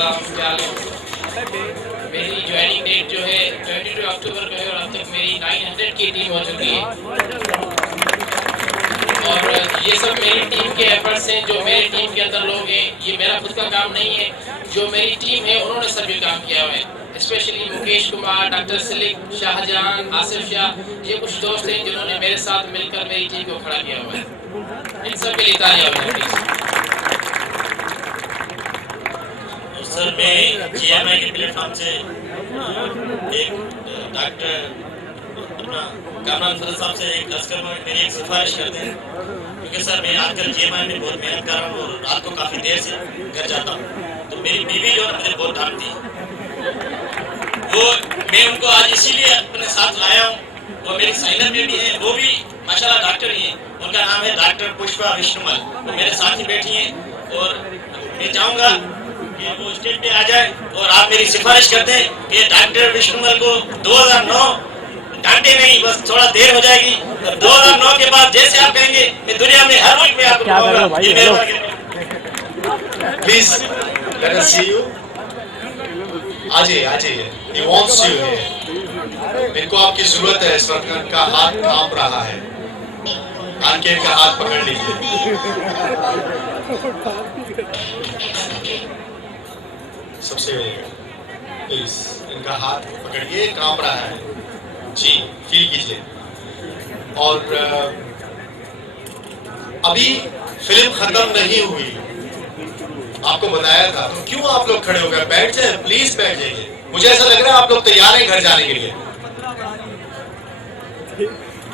सलाम, क्या हाल है? मेरी ज्वाइनिंग डेट जो है 22 अक्टूबर को है और अब तक मेरी 900 की टीम हो चुकी है। और ये सब मेरी टीम के एफर्ट्स हैं, जो मेरी टीम के अंदर लोग हैं, ये मेरा खुद का काम नहीं है। जो मेरी टीम है उन्होंने सभी काम किया हुआ है, स्पेशली मुकेश कुमार, डॉक्टर सिलिक, शाहजहान, आसिफ शाह, ये कुछ दोस्त हैं जिन्होंने मेरे साथ मिलकर मेरी टीम को खड़ा किया हुआ है। इन सब के लिए तालियां बजाइए। सर मैं जीएमआई के प्लेटफॉर्म से एक डॉक्टर अपना कामरान फजल साहब से एक कस्टमर मेरी एक सिफारिश करते हैं, क्योंकि सर मैं आजकल जीएमआई में बहुत मेहनत कर रहा हूँ और रात को काफ़ी देर से घर जाता हूँ, तो मेरी बीवी जो है मुझे बहुत डांटती है। वो मैं उनको आज इसीलिए अपने साथ लाया हूँ, वो मेरी साइनर में भी है, वो भी माशाल्लाह डॉक्टर ही है, उनका नाम है डॉक्टर पुष्पा विष्णुमल, वो मेरे साथ ही बैठी हैं। और मैं चाहूँगा कि वो स्टेज पे आ जाए और आप मेरी सिफारिश करते हैं कि डॉक्टर विष्णुमल को 2009 डांटे नहीं, बस थोड़ा देर हो जाएगी, तो 2009 के बाद जैसे आप कहेंगे मैं दुनिया में हर वक्त में आपको कहूँगा। Please let us see you. आ जाइए, he wants you here। इनको आपकी जरूरत है, इस वक्त इनका हाथ कांप रहा है, आके इनका हाथ पकड़ लीजिए। सबसे प्लीज इनका हाथ पकड़िए, कांप रहा है जी, फील कीजिए। और अभी फिल्म खत्म नहीं हुई, आपको बताया था, तो क्यों आप लोग खड़े हो गए? बैठ जाए प्लीज, बैठ जाइए। मुझे ऐसा लग रहा है आप लोग तैयार हैं घर जाने के लिए।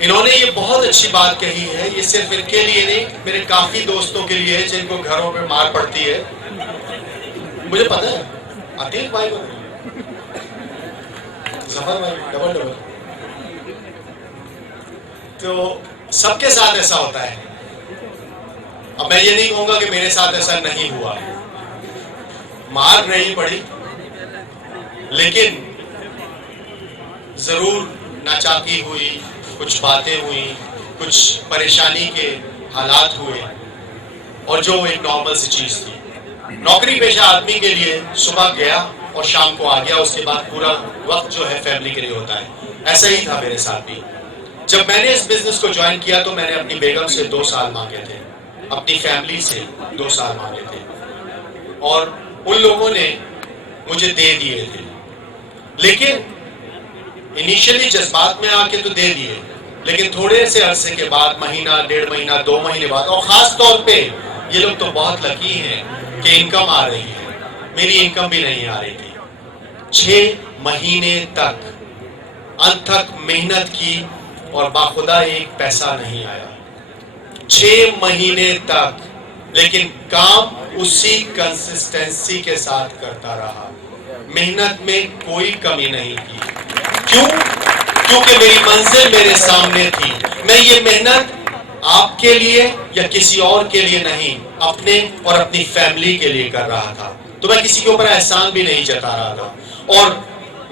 इन्होंने ये बहुत अच्छी बात कही है, ये सिर्फ इनके लिए नहीं, मेरे काफी दोस्तों के लिए है जिनको घरों पे मार पड़ती है। मुझे पता है, अतीक भाई को, जफर भाई, डबल। तो सबके साथ ऐसा होता है। अब मैं ये नहीं कहूंगा कि मेरे साथ ऐसा नहीं हुआ, मार नहीं पड़ी, लेकिन जरूर नाचाकी हुई, कुछ बातें हुई, कुछ परेशानी के हालात हुए, और जो एक नॉर्मल सी चीज थी। नौकरी पेशा आदमी के लिए सुबह गया और शाम को आ गया, उसके बाद पूरा वक्त जो है फैमिली के लिए होता है। ऐसा ही था मेरे साथ भी। जब मैंने इस बिजनेस को ज्वाइन किया तो मैंने अपनी बेगम से 2 साल मांगे थे, अपनी फैमिली से 2 साल मांगे थे, और उन लोगों ने मुझे दे दिए थे। लेकिन इनिशियली जज्बात में आके तो दे दिए, लेकिन थोड़े से अरसे के बाद, महीना, 1.5 महीना, 2 महीने बाद, और खास तौर पे ये लोग तो बहुत लकी हैं कि इनकम आ रही है, मेरी इनकम भी नहीं आ रही थी। 6 महीने तक अनथक मेहनत की और बाखुदा एक पैसा नहीं आया, 6 महीने तक, लेकिन काम उसी कंसिस्टेंसी के साथ करता रहा, मेहनत में कोई कमी नहीं की। क्यों? क्योंकि मेरी मंजिल मेरे सामने थी। मैं ये मेहनत आपके लिए या किसी और के लिए नहीं, अपने और अपनी फैमिली के लिए कर रहा था। तो मैं किसी के ऊपर एहसान भी नहीं जता रहा था, और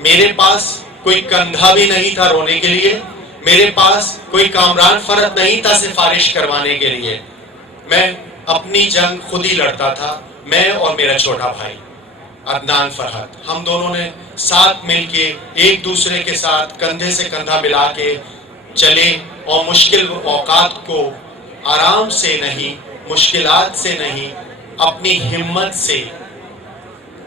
मेरे पास कोई कंधा भी नहीं था रोने के लिए, मेरे पास कोई कामरान फरत नहीं था सिफारिश करवाने के लिए। मैं अपनी जंग खुद ही लड़ता था, मैं और मेरा छोटा भाई अदनान फरहत, हम दोनों ने साथ मिलके एक दूसरे के साथ कंधे से कंधा मिला के चले, और मुश्किल औकात को आराम से नहीं, मुश्किलात से नहीं, अपनी हिम्मत से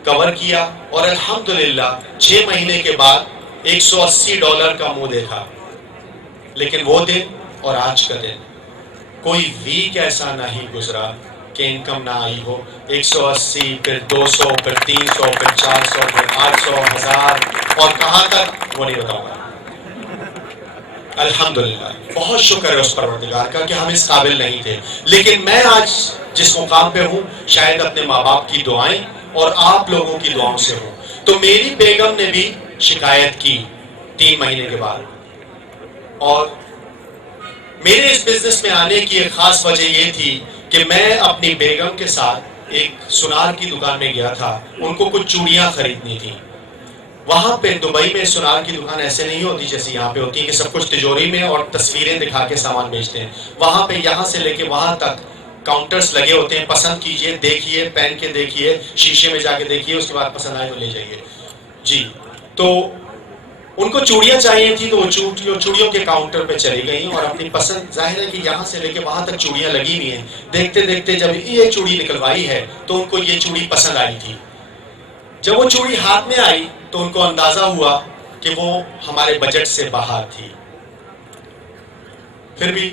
कवर किया, और अल्हम्दुलिल्लाह 6 महीने के बाद $180 का मुंह देखा। लेकिन वो दिन और आज का दिन, कोई वीक ऐसा नहीं गुजरा कि इनकम ना आई हो। 180, फिर 200, फिर 300, फिर 400, फिर 800, 1000, और कहां तक वो नहीं बताऊंगा। अल्हम्दुलिल्लाह, बहुत शुक्र है उस परवरदिगार का कि हम इस काबिल नहीं थे। लेकिन मैं आज जिस मुकाम पे हूँ, शायद अपने माँ बाप की दुआएं और आप लोगों की दुआओं से हूँ। तो मेरी बेगम ने भी शिकायत की 3 महीने के बाद, और मेरे इस बिजनेस में आने की एक खास वजह ये थी कि मैं अपनी बेगम के साथ एक सुनार की दुकान में गया था, उनको कुछ चूड़ियां खरीदनी थी। वहां पे दुबई में सुनार की दुकान ऐसे नहीं होती जैसे यहाँ पे होती है कि सब कुछ तिजोरी में और तस्वीरें दिखा के सामान बेचते हैं। वहां पे यहाँ से लेके वहां तक काउंटर्स लगे होते हैं, पसंद कीजिए, देखिए, पहन के देखिए, शीशे में जाके देखिए, उसके बाद पसंद आए तो ले जाइए जी। तो उनको चूड़ियां चाहिए थी, तो वो चूड़ियों के काउंटर पे चली गई और अपनी पसंद, जाहिर है कि यहाँ से लेके वहां तक चूड़ियां लगी हुई हैं। देखते देखते जब ये चूड़ी निकलवाई है तो उनको ये चूड़ी पसंद आई थी। जब वो चूड़ी हाथ में आई तो उनको अंदाजा हुआ कि वो हमारे बजट से बाहर थी, फिर भी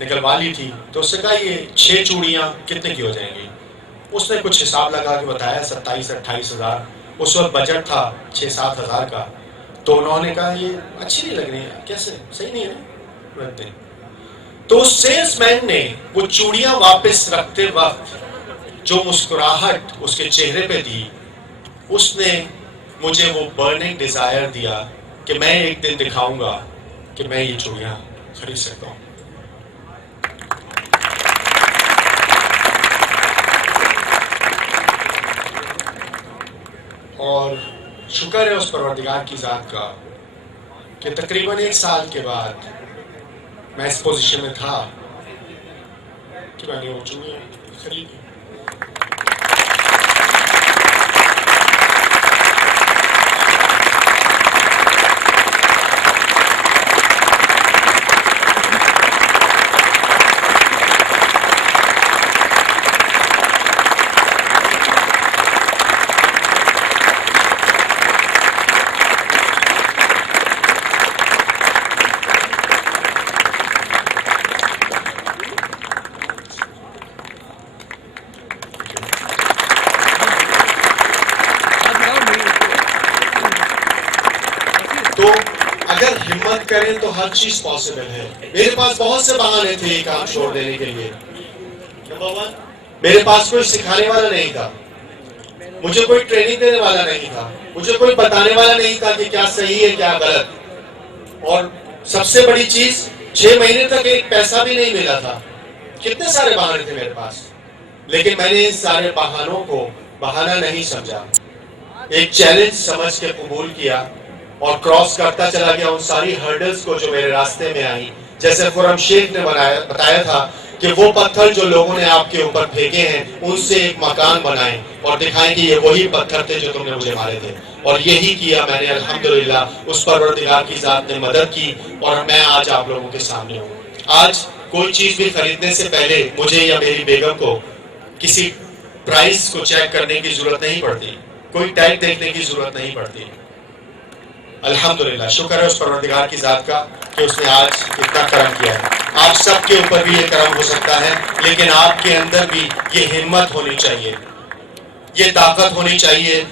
निकलवा ली थी। तो उससे कहा ये 6 चूड़ियां कितने की हो जाएंगी? उसने कुछ हिसाब लगा के बताया 27-28 हज़ार। उस वक्त बजट था 6-7 हज़ार का। तो उन्होंने कहा ये अच्छी नहीं लग रही है, कैसे, सही नहीं है। तो उस सेल्समैन ने वो चूड़ियां वापस रखते वक्त जो मुस्कुराहट उसके चेहरे पे दी, उसने मुझे वो बर्निंग डिजायर दिया कि मैं एक दिन दिखाऊंगा कि मैं ये चूड़ियां खरीद सकता हूं। और शुक्र है उस परवरदिगार की ज़ात का कि तकरीबन 1 साल के बाद मैं इस पोजीशन में था कि मैंने वो चूड़ियां खरीदी। तो अगर हिम्मत करें तो हर चीज पॉसिबल है। मेरे पास बहुत से बहाने थे ये काम छोड़ देने के लिए। नंबर 1, मेरे पास कोई सिखाने वाला नहीं था, मुझे कोई ट्रेनिंग देने वाला नहीं था, मुझे कोई बताने वाला नहीं था कि क्या सही है क्या गलत। और सबसे बड़ी चीज 6 महीने तक एक पैसा भी नहीं मिला था। कितने सारे बहाने थे मेरे पास, लेकिन मैंने इन सारे बहानों को बहाना नहीं समझा, एक चैलेंज समझ के कबूल किया और क्रॉस करता चला गया उन सारी हर्डल्स को जो मेरे रास्ते में आई। जैसे खुरम शेख ने बताया था कि वो पत्थर जो लोगों ने आपके ऊपर फेंके हैं उनसे एक मकान बनाएं और दिखाएं कि ये वही पत्थर थे जो तुमने मुझे मारे थे। और यही किया मैंने, अल्हम्दुलिल्लाह उस परवरदिगार की जात ने मदद की और मैं आज आप लोगों के सामने हूँ। आज कोई चीज भी खरीदने से पहले मुझे या मेरी बेगम को किसी प्राइस को चेक करने की जरूरत नहीं पड़ती, कोई टैग देखने की जरूरत नहीं पड़ती। अल्हम्दुलिल्लाह, शुक्र है उस परवरदिगार की जात का कि उसने आज इतना करम किया है। आप सबके ऊपर भी ये करम हो सकता है, लेकिन आपके अंदर भी ये हिम्मत होनी चाहिए, ये ताकत होनी चाहिए